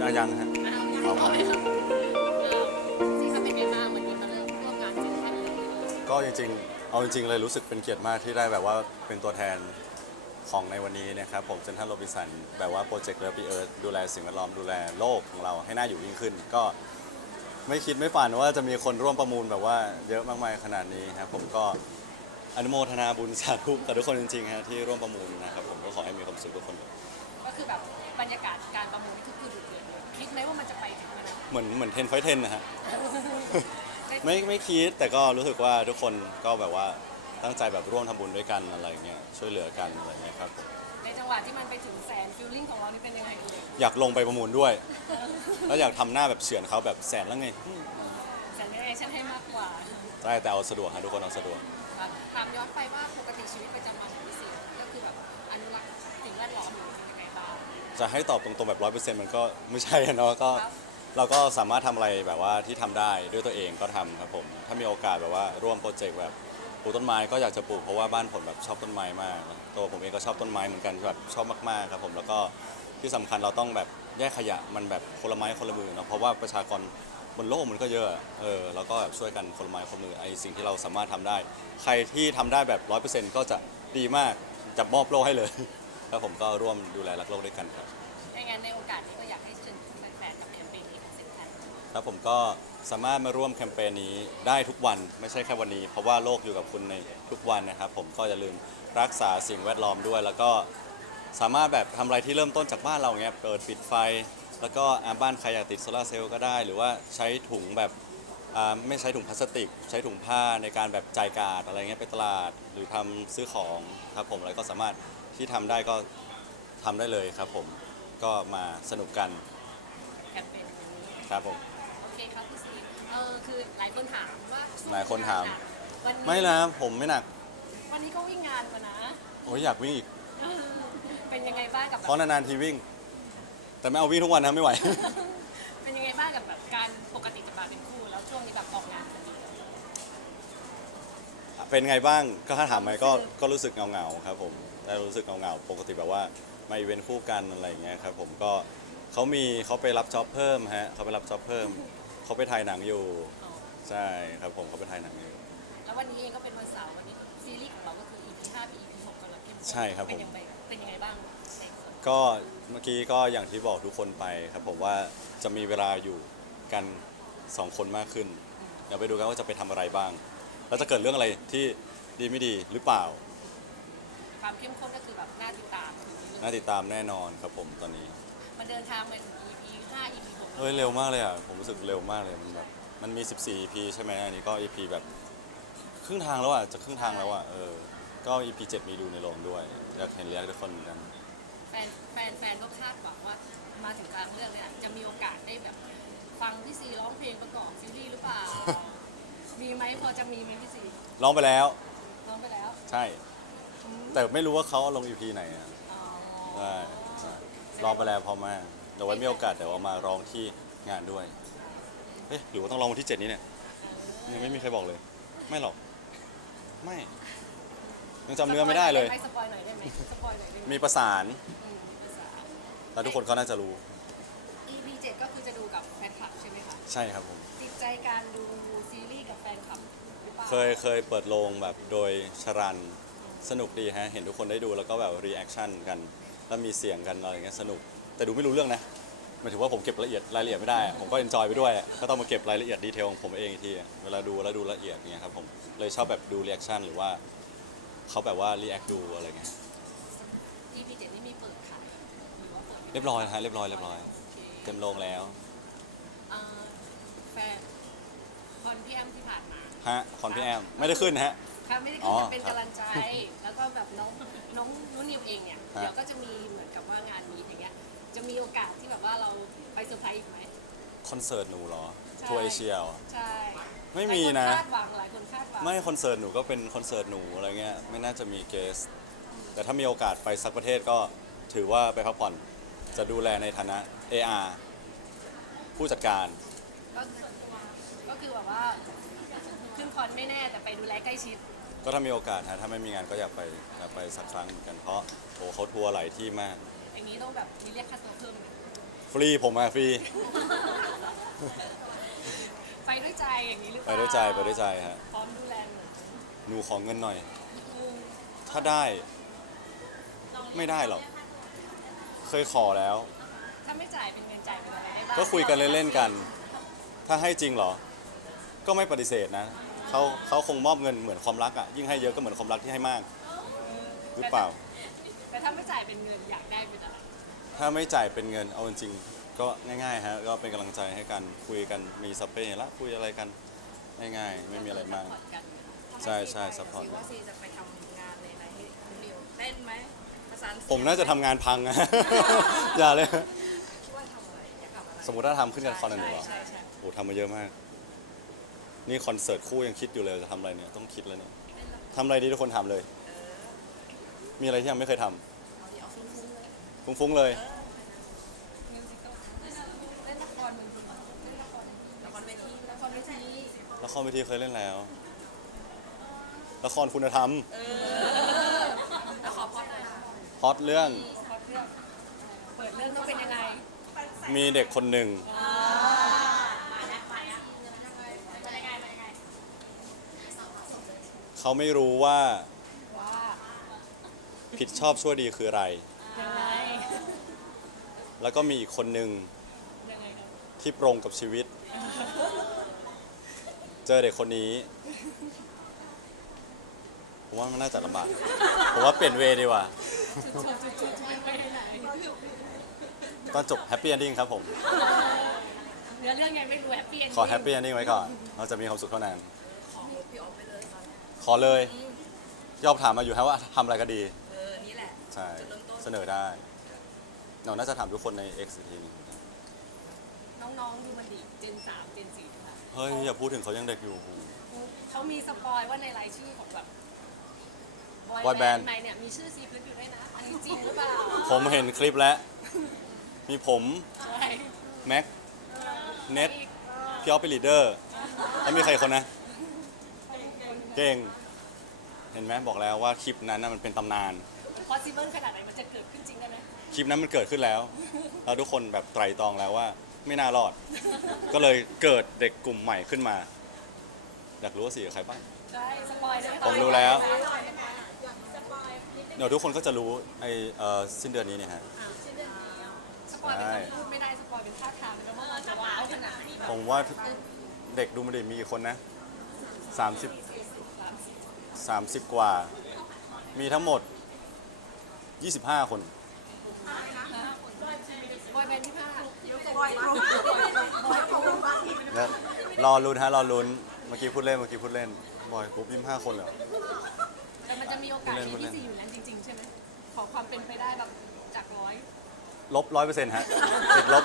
ยังยังฮะอ้าวยังต่อเลยครับเอ่อซีซั่นเป็นไงบ้าวันนี้มาเริ่มร่วมงานเซ็นทรัลเลยก็จริงๆ เอาจริงๆ เลยรู้สึกเป็นเกียรติมากที่ได้แบบว่าเป็นตัวแทนของในวันนี้นะครับผมเซนทรัลโรบินสันแบบว่าโปรเจกต์เลิฟพีเอิร์ดูแลสิ่งแวดล้อมดูแลโลกของเราให้น่าอยู่ยิ่งขึ้น ก็ไม่คิดไม่ฝันว่าจะมีคนร่วมประมูลแบบว่าเยอะมากมายขนาดนี้ครับผมก็ อนุโมทนาบุญสาธุกับทุกคนจริงๆฮะที่ร่วมประมูลนะครับผมก็ขอให้มีความสุขทุกคน ก็คือแบบบรรยากาศการประมูลนี่คือคือดุเดือดเลยคิดไหมว่ามันจะไปถึงขนาดนั้นเหมือนเหมือนเทนไฟเทนนะฮะไม่ไม่คิดแต่ก็รู้สึกว่าทุกคนก็แบบว่าตั้งใจแบบร่วมทำบุญด้วยกันอะไรเงี้ยช่วยเหลือกันอะไรเงี้ยครับในจังหวะที่มันไปถึงแสนฟิลลิ่งของเรานี่เป็นยังไงเอ่ยอยากลงไปประมูลด้วย แล้วอยากทำหน้าแบบเฉือนเขาแบบแสนแล้วไงอืมแสนเอชั่นให้มากกว่า ใช่แต่เอาสะดวกฮะทุกคนเอาสะดวก ครับถามย้อนไปว่าปกติชีวิตประจำวันของพี่สิก็คือแบบอนุรักษ์สิ่งแวดล้อมหรือเป็นยังไงบ้าง จะให้ตอบตรงๆแบบร้อยเปอร์เซ็นต์มันก็ไม่ใช่อะเนาะก็ครับ เราก็สามารถทำอะไรแบบว่าที่ทำได้ด้วยตัวเองก็ทำครับผม ถ้ามีโอกาสแบบว่าร่วมโปรเจกต์แบบปลูกต้นไม้ก็อยากจะปลูกเพราะว่าบ้านผมแบบชอบต้นไม้มาก ตัวผมเองก็ชอบต้นไม้เหมือนกันแบบชอบมากๆครับผมแล้วก็ที่สำคัญเราต้องแบบแยกขยะมันแบบคนละไม้คนละมือเนาะเพราะว่าประชากร บนโลกมันก็เยอะเออแล้วก็แบบช่วยกันคนละไม้คนละมือไอสิ่งที่เราสามารถทำได้ ใครที่ทำได้แบบร้อยเปอร์เซ็นต์ก็จะดีมากจะมอบโล่ให้เลย แล้วผมก็ร่วมดูแลรักโลกด้วยกันครับ ดังนั้นในโอกาสนี้ก็อยากให้เชิญชวนแฟนๆกับแคมเปญนี้ของเซ็นทรัลครับผมก็สามารถมาร่วมแคมเปญนี้ได้ทุกวันไม่ใช่แค่วันนี้ เพราะว่าโลกอยู่กับคุณในทุกวันนะครับ ผมก็อย่าลืมรักษาสิ่งแวดล้อมด้วย แล้วก็สามารถแบบทำอะไรที่เริ่มต้นจากบ้านเราเงี้ยเปิดปิดไฟ แล้วก็อ่าบ้านใครอยากติดโซลาร์เซลล์ก็ได้ หรือว่าใช้ถุงแบบอ่าไม่ใช้ถุงพลาสติก ใช้ถุงผ้าในการแบบจ่ายการ์ดอะไรเงี้ยไปตลาด หรือทำซื้อของครับผมอะไรก็สามารถที่ทำได้ก็ทำได้เลยครับผมก็มาสนุกกันแคมเปญนี้ ครับผม โอเคครับพี่ซีเออคือหลายคนถามว่าหลายคนถาม วันนี้ไม่นะผมไม่หนักวันนี้ก็วิ่งงานมานะโอ้ยอยากวิ่งอีก เออเป็นยังไงบ้างกับแบเพบราะนานๆทีวิ่ง แต่ไม่เอาวิ่งทุกวันนะไม่ไหว เป็นยังไงบ้างกับแบบการปกติจะมาเป็นคู่แล้วช่วงนี้แบบออกงานพอดีเป็นไงบ้างก็ถ้าถามไหมก็ก็รู้สึกเงาๆครับผมแต่รู้สึกเงาๆปกติแบบว่ามาอีเวนต์คู่กันอะไรอย่างเงี้ยครับผมก็เขามีเขาไปรับจ็อบเพิ่มฮะเขาไปรับจ็อบเพิ่มเขาไปถ่ายหนังอยู่อ๋อใช่ครับผมเขาไปถ่ายหนังอยู่ แล้ววันนี้เองก็เป็นวันเสาร์วันนี้ซีรีส์ของเราก็คือ EP 5 EP 6กำลังเข้มข้นใช่ครับผม เป็นยังไงเป็นยังไงบ้างในส่วน ก็เมื่อกี้ก็อย่างที่บอกทุกคนไปครับผมว่าจะมีเวลาอยู่กันสองคนมากขึ้นเดี๋ยวไปดูกันว่าจะไปทำอะไรบ้าง แล้วจะเกิดเรื่องอะไรที่ดีไม่ดีหรือเปล่า ความเข้มข้นก็คือแบบน่าติดตามคือน่าติดตามแน่นอนครับผมตอนนี้ มันเดินทางมาถึง EP 5 EP 6เฮ้ยเร็วมากเลยอะ ผมรู้สึกเร็วมากเลยมันแบบมันมี 14 EP ใช่ไหมอันนี้ก็ EP แบบครึ่งทางแล้วอะจะครึ่งทางแล้วอะเออก็ EP 7 มีดูในโรงด้วยอยากเห็นเรียกทุกคนเหมือนกันแฟ นแฟนแฟนก็คาดหวังว่ามาถึงกลางเรื่องเนี่ยจะมีโอกาสได้แบบฟังพี่ซีร้องเพลงประกอบซีรีส์หรือเปล่า มีไหมพอจะมีไหมพี่ซีร้องไปแล้ว ร้องไปแล้วใช่ แต่ไม่รู้ว่าเขาเอาลง EP ไหนอะอ๋อใช่ใช่ร้องไปแล้วพอมากเดี๋ยวไว้มีโอกาสเดี๋ยวเอามาร้องที่งานด้วยเอ๊ะหรือว่าต้องร้องวันที่7นี้เนี่ยยังไม่มีใครบอกเลย ไม่หรอก ไม่ยังจำเนื้อไม่ได้เลย สปอยหน่อยได้ไหมสปอยหน่อยได้ไหมมีประสานอืมภาษา แล้วทุกคนก็น่าจะรู้ EP 7ก็คือจะดูกับแฟนคลับใช่ไหมคะใช่ครับผม ติดใจการดูซีรีส์กับแฟนคลับหรือเปล่าเคยเคยเปิดโรงแบบโดยชรันสนุกดีฮะ เห็นทุกคนได้ดูแล้วก็แบบรีแอคชั่นกัน แล้วมีเสียงกันอะไรอย่างเงี้ยสนุก แต่ดูไม่รู้เรื่องนะหมายถึงว่าผมเก็บละเอียดรายละเอียดไม่ได้อะผมก็เอนจอยไปด้วยอะก็ต้องมาเก็บรายละเอียดดีเทลของผมเองอีกทีอะเวลาดูแล้วดูละเอียดเงี้ยครับผมเลยชอบแบบดูรีแอคชั่นหรือว่าเขาแบบว่ารีแอคดูอะไรเงี้ย EP 7นี่มีเปิดขายหรือว่า เปิดเรียบร้อยนะฮะเรียบร้อยเรียบร้อยโอเคเต็มโรงแล้วเอ่อแฟนคอนพี่แอมที่ผ่านมาฮะคอนพี่แอมไม่ได้ขึ้นฮะ ค่ะไม่ได้อ๋คืออจะเป็นครับกำลังใจ แล้วก็แบบน้องน้องนุ่นนิวเองเนี่ยฮะ เดี๋ยวก็จะมีเหมือนกับว่างานมีอย่างเงี้ยจะมีโอกาสที่แบบว่าเราไปเซอร์ไพรส์อีกไหม คอนเสิร์ตหนูเหรอใช่ ทัวร์เอเชียเหรอ ใช่ไม่มีนะ หลายคคาดหวังหลายคนคาดหวังไม่คอนเสิร์ตหนูก็เป็นคอนเสิร์ตหนูอะไรเงี้ยไม่น่าจะมีเกส แต่ถ้ามีโอกาสไปสักประเทศก็ถือว่าไปพักผ่อน จะดูแลในฐานะ AR ผู้จัดการ ก็คือก็คือแบบว่าขึ้นคอนไม่แน่แต่ไปดูแลใกล้ชิด ก็ถ้ามีโอกาสฮะถ้าไม่มีงานก็อยากไปอยากไปสักครั้งเหมือนกันเพราะโอ้เขาทัวร์หลายที่มาก อย่างนี้ต้องแบบมีเรียกค่าตัวเพิ่มไหมฟรีผมมาฟรี ไปด้วยใจอย่างนี้หรือเปไปล่าด้วยใจไปด้วยใจฮะพร้อมดูแลหนูหนูขอเงินหน่อยถ้าได้ ไม่ได้หรอก เคยขอแล้ว ถ้าไม่จ่ายเป็นเงินจ่ายเป็นอะไรได้บ้างก็คุยกันเล่นๆกัน ถ้าให้จริงเหรอ ก็ไม่ปฏิเสธนะเขาเขาคงมอบเงินเหมือนความรักอะยิ่งให้เยอะก็เหมือนความรักที่ให้มาก หรือเปล่า แต่ถ้าไม่จ่ายเป็นเงินอยากได้เป็นอะไรถ้าไม่จ่ายเป็นเงินเอาจริงๆก็ง่ายๆฮะก็เป็นกำลังใจให้กันคุยกันมีสเปรย์ละคุยอะไรกันง่ายๆไม่มีอะไรมากซัพพอร์ตกันใช่ใช่ซัพพอร์ตซีว่าซีจะไปทำงานในไหนให้คุณนิวเต้นไหม ประสานเสียงผมน่าจะทำงานพังอะ อย่าเลยคิดว่าทำอะไรอยากทำอะไรสมมติถ้าทำขึ้นกันคอนหนึ่งเหรอใช่ใช่โอ้ทำมาเยอะมาก นี่คอนเสิร์ตคู่ยังคิดอยู่เลยจะทำอะไรเนี่ย ต้องคิดแล้วเนี่ยทำอะไรดีทุกคนทำเลย มีอะไรที่ยังไม่เคยทำเอาที่เอาฟุ้งๆเลยฟุ้งๆเลย มิวสิควลเล่นละครมึงเล่นละครละครเวทีละครเวทีละครเวทีเคยเล่นแล้ว ละครคุณธรรมละครพอด เลยฮอตเรื่องพอดเรื่องเปิดเรื่องต้องเป็นยังไงมีเด็กคนหนึ่งมาแล้วมาแล้วเป็นยังไงเป็นยังไงเขาไม่รู้ว่าว่าผิดชอบชั่วดีคืออะไร ยังไงแล้วก็มีอีกคนหนึ่งยังไงครับที่ตรงกับชีวิต เจอเด็กคนนี้ ผมว่ามันน่าจะลำบาก ผมว่าเปลี่ยนเวย์ดีกว่า จุดจุดจุดจุดไม่ไปไหนตอนจบแฮปปี้เอนดิ้งครับผม เนื้อเรื่องยังไม่รู้แฮปปี้ขอแฮปปี้เอนดิ้งไว้ก่อน เราจะมีความสุขเท่านั้น ขอพี่ออฟไปเลยค่ะขอเลยยอบถามมาอยู่ฮะว่าทำอะไรก็ดี เออ นี่แหละใช่จุดเริ่มต้นเสนอได้ เราน่าจะถามทุกคนใน X อีกทีหนึงน้องๆดูมันดีเจนสามเจนสี่ค่ะเฮ้ย อย่าพูดถึงเขายังเด็กอยู่ เขามีสปอยว่าในรายชื่อของแบบ Boy band ใหม่เนี่ยมีชื่อซีฟลิปอยู่ด้วยนะอันนี้จริงหรือเปล่าผมเห็นคลิปแล้ว มีผมใช่แม็กเน็ตพี่ออฟเป็นลีดเดอร์แล้วมีใครอีกคนนะ เก่ง เห็นไหมบอกแล้วว่าคลิปนั้นน่ะมันเป็นตำนาน พอซิเบิลขนาดไหนมันจะเกิดขึ้นจริงได้ไหมคลิปนั้นมันเกิดขึ้นแล้วแล้วทุกคนแบบไตรตรองแล้วว่า ไม่น่ารอด ก็เลยเกิดเด็กกลุ่มใหม่ขึ้นมา อยากรู้ว่าสีกับใครบ้างใช่สปอยได้ไหมผมรู้แล้ว เดี๋ยวทุกคนก็จะรู้ไอเอ่อสิ้นเดือนนี้เนี่ยฮะสปอยเป็นคำพูดไม่ได้สปอยเป็นท่าทางแล้วว่าเราจะว้าวขนาดไหนแบบผมว่าเด็กดูมันดิมีกี่คนนะสามสิบสามสิบกว่า มีทั้งหมด 25 คน บอยแบนด์ที่ห้าแล้วรอลุ้นฮะรอลุ้นเมื่อกี้พูดเล่นเมื่อกี้พูดเล่นบอยกรุ๊ปยี่ห้าคนเหรอแต่ มันจะมีโอกาสเล่นที่เล่นพี่ซีอยู่นั้นจริงๆ ใช่ไหมขอความเป็นไปได้แบบจากร้อยลบร้อยเปอร์เซ็นต์ฮะติดลบ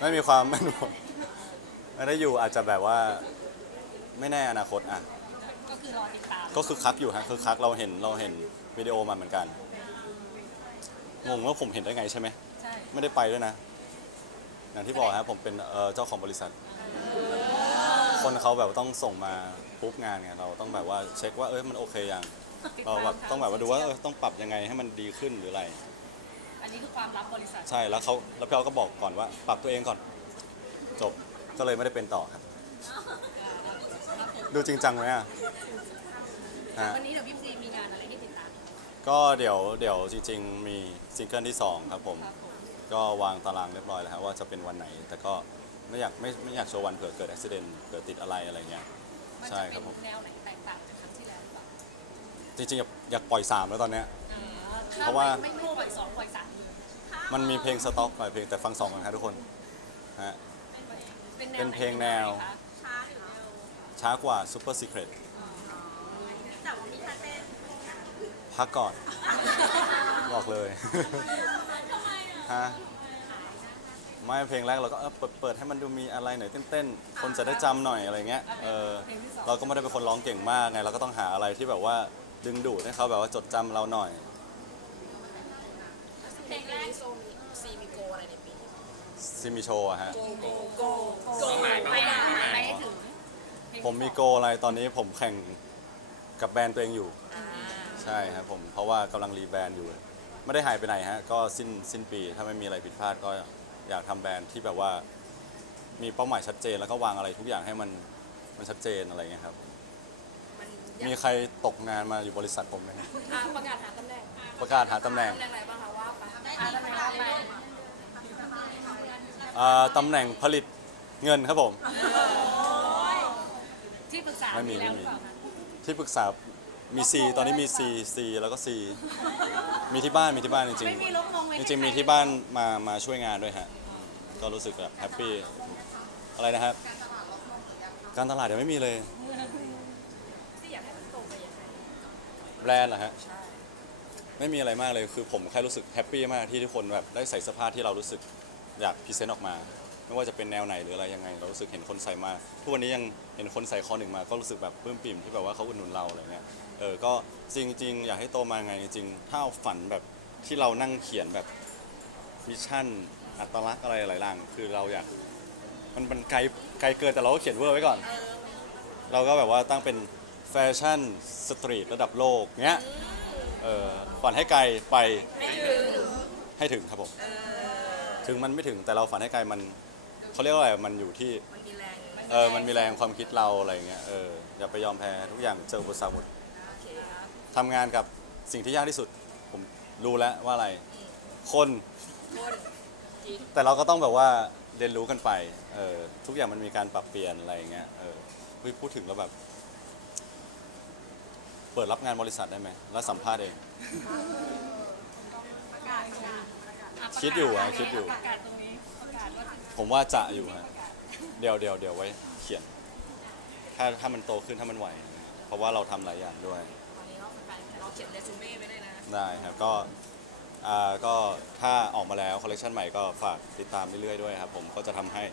ไม่มีความไม่รู้ไม่ได้อยู่อาจจะแบบว่า ไม่แน่อนาคตอะ ก็คือรอติดตามก็คือคักอยู่ฮะคือคักเราเห็นเราเห็นวิดีโอมาเหมือนกันงงว่าผมเห็นได้ไงใช่ไหมใช่ไม่ได้ไปด้วยนะ อย่างที่บอกฮะผมเป็นเอ่อเจ้าของบริษัท คนเขาแบบต้องส่งมา ปุ๊บงานไงเราต้องแบบว่าเช็คว่าเอ้ยมันโอเคยังติดเราตามแบบทงต้องแบบว่าดูว่าเออต้องปรับยังไงให้มันดีขึ้นหรืออะไร อันนี้คือความลับบริษัทใช่แล้วเขาแล้วพี่เอาก็บอกก่อนว่า ปรับตัวเองก่อน จบก็เลยไม่ได้เป็นต่อครับ ดูจริงจังไหมอะฮะวันนี้เดี๋ยวพี่ซีมีงานอะไรให้ติดตามก็เดี๋ยวเดี๋ยวจริง ๆ มีซิงเกิลที่ 2 ครับผม ครับผมก็วางตารางเรียบร้อยแล้วครับว่าจะเป็นวันไหน แต่ก็ไม่อยากไม่ไม่อยากโชว์วันเผื่อเกิดอุบิเหตุเกิดติดอะไรอะไรเงี้ยมัน ใช่จะครับเป็ผมนแนวไหนแตกต่างจากครั้งที่แล้วหรือเปล่าจริงๆอยากอยากปล่อย3แล้วตอนเนี้ยถ้เพราะว่า ไม่ไม่ปล่อยสองปล่อยสามเลยมันมีเพลงสต็อกหลายเพลงแต่ฟังสองกันครับทุกคนฮะ เป็นแนวเป็นเพลงแนวไหคะช้ากว่า Super Secret แต่ว่ามีท่าเต้นพักก่อน บอกเลย ฮะ ไม่เพลงแรกเราก็เออเปิดเปิดให้มันดูมีอะไรหน่อยเต้นๆ คนจะได้จำหน่อยอะไรเงี้ยเออเพลงที่สองเราก็ไม่ได้เป็นคนร้องเก่งมากไงเราก็ต้องหาอะไรที่แบบว่าดึงดูดให้เขาแบบว่าจดจำเราหน่อย เพลงแรกโซมีซีมีโกอะไรในปีซิมิโชว์อะฮะ โกโกโกโกไปไปให้ถึงเพลงที่ผมมีสองโกอะไรตอนนี้ผมแข่งกับแบรนด์ตัวเองอยู่ อ่าใช่ครับผมเพราะว่ากำลังรีแบรนด์อยู่ ไม่ได้หายไปไหนฮะ ก็สิ้นสิ้นปีถ้าไม่มีอะไรผิดพลาดก็ อยากทำแบรนด์ที่แบบว่า มีเป้าหมายชัดเจนแล้วก็วางอะไรทุกอย่างให้มันมันชัดเจนอะไรเงี้ยครับ มันอมียากใครตกงานมาอยู่บริษัทผมไหมฮะอะประกาศหาตำแหน่งประกาศหาตำแหน่ง ตำแหน่งไหนบ้างคะว่าไปอะทำไมว่าไปอ่าตำแหน่งผลิตเงินครับผม ที่ปรึกษาไม่มีแล้วไม่มีหรือเปล่าคะที่ปรึกษามี C ตอนนี้มี C C แล้วก็ C มีที่บ้านมีที่บ้านจริงไม่มีลบลงไว้ๆจริงๆมีที่บ้านมามาช่วยงานด้วยฮะก็รู้สึกแบบแฮปปี้อะไรนะครับ การตลาดยังไม่มีเลย ที่อยากให้มันโตไปยังไงแบรนด์เหรอฮะใช่ไม่มีอะไรมากเลยคือผมแค่รู้สึกแฮปปี้มากที่ทุกคนแบบได้ใส่เสื้อผ้าที่เรารู้สึกอยากพรีเซนต์ออกมา ไม่ว่าจะเป็นแนวไหนหรืออะไรยังไง เรารู้สึกเห็นคนใส่มาทุกวันนี้ยังเห็นคนใส่คอหนึ่งมาก็รู้สึกแบบปลื้มปิ่มที่แบบว่าเขาอุดหนุนเราอะไรเงี้ยเออก็จริง ๆ อยากให้โตมาไงจริงๆถ้าเอาฝันแบบที่เรานั่งเขียนแบบมิชชั่นอัตลักษณ์อะไรหลายอย่างคือเราอยากมันมันไกลไกลเกินแต่เราก็เขียนเวอร์ไว้ก่อน เราก็แบบว่าตั้งเป็นแฟชั่นสตรีทระดับโลกเงี้ยเออฝันให้ไกลไปให้ถึงให้ถึงครับผมเออถึงมันไม่ถึงแต่เราฝันให้ไกลมัน เขาเรียกว่าอะไรมันอยู่ที่มันมีแรงเออมันมีแรงความคิดเราอะไรเงี้ยเอออย่าไปยอมแพ้ทุกอย่างเจออุปสรรคหมดโอเคครับทำงานกับสิ่งที่ยากที่สุด ผมรู้แล้วว่าอะไร คนคนจริงแต่เราก็ต้องแบบว่าเรียนรู้กันไปเออทุกอย่างมันมีการปรับเปลี่ยนอะไรเงี้ยเออเฮ้ยพูดถึงแล้วแบบ เปิดรับงานบริษัทได้ไหมแล้วสัมภาษณ์เองะคิดอยู่อะประกาศคิดอยู่ ประกาศตรงนี้ประกาศว่าจะ ผมว่าจะอยู่ฮะเดี๋ยวเดี๋ยวเดี๋ยวไว้เขียน ถ้าถ้ามันโตขึ้นถ้ามันไหว เพราะว่าเราทำหลายอย่างด้วย ตอนนี้เราแฟนๆเราเขียนเรซูเม่ไว้เลยนะ ได้ครับก็อ่าก็ถ้าออกมาแล้วคอลเลคชันใหม่ก็ฝากติดตามเรื่อยๆด้วยครับผมก็จะทำให้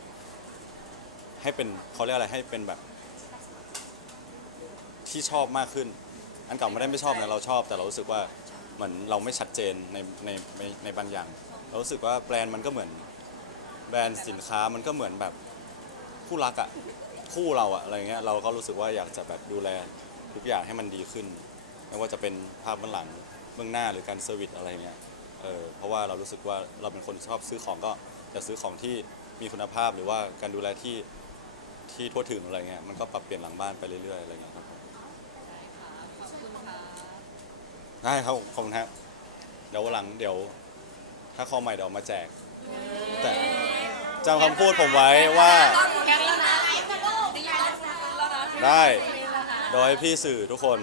ให้เป็นเขาเรียกอะไรให้เป็นแบบ ที่ชอบมากขึ้น อันเก่าไม่ได้ไม่ชอบนะเราชอบ แต่เรารู้สึกว่าเหมือนเราไม่ชัดเจนในในในในบางอย่าง เรารู้สึกว่าแบรนด์มันก็เหมือน แบรนด์สินค้ามันก็เหมือนแบบคู่รักอะคู่เราอะอะไรเงี้ยเราก็รู้สึกว่าอยากจะแบบดูแลทุกอย่างให้มันดีขึ้น ไม่ว่าจะเป็นภาพเบื้องหลังเบื้องหน้าหรือการเซอร์วิสอะไรเงี้ยเออเพราะว่าเรารู้สึกว่าเราเป็นคนชอบซื้อของก็จะซื้อของที่มีคุณภาพหรือว่าการดูแลที่ที่ทั่วถึงอะไรเงี้ยมันก็ปรับเปลี่ยนหลังบ้านไปเรื่อยๆอะไรเงี้ยครับผมได้ค่ะขอบคุณค่ะได้ครับขอบคุณครับเดี๋ยววันหลังเดี๋ยว ถ้าข้อใหม่เดี๋ยวเอามาแจกแต่ จำคำพูดผมไว้ว่าแค่แล้วนะแล้วนะได้แล้วนะโดยพี่สื่อทุกคน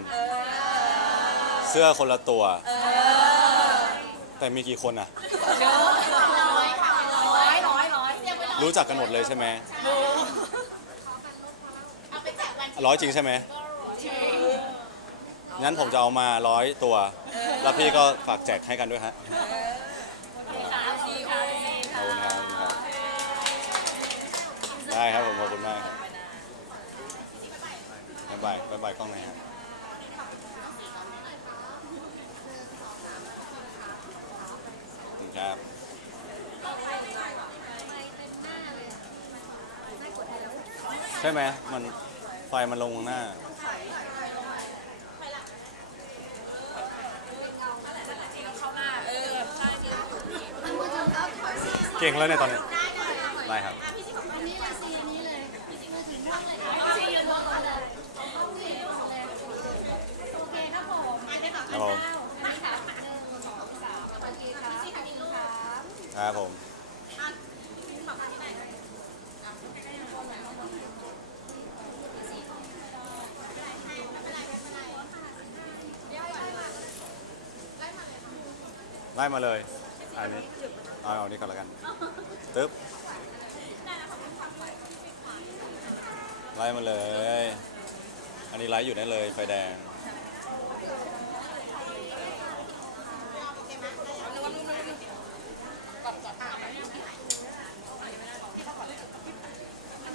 เสื้อคนละตัว แต่มีกี่คนอะเยอะร้อยค่ะร้อยร้อยร้อยรู้จักกันหมดเลยใช่ไหมร้อยจริงใช่ไหมงั้นผมจะเอามาร้อยตัว แล้วพี่ก็ฝากแจกให้กันด้วยฮะ บายกล้องหน่อยครับขอบคุณครับใช่ไหมมันไฟมันลงหน้า เก่งแล้วเนี่ยตอนนี้ได้ครับ อันนี้เลยสีอันนี้เลยมือถือม่วงเลยค่ะสีม่วงเลยสีม่วงเลยโอเคครับผม ครับผมอันนี้ค่ะหนึ่งครับผมไล่มาเลย อันนี้เอาเอานี้ก่อนแล้วกันตึ๊บไล่มาเลย อันนี้ไล่อยู่ได้เลยไฟแดง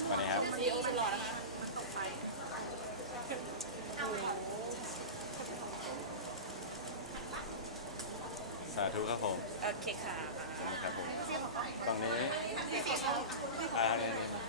มานี้ครับ ซีโอเป็นหล่อแล้วนะ สาธุครับผมโอเคค่ะ ครับผมตรงนี้อ่าอันนี้อันนี้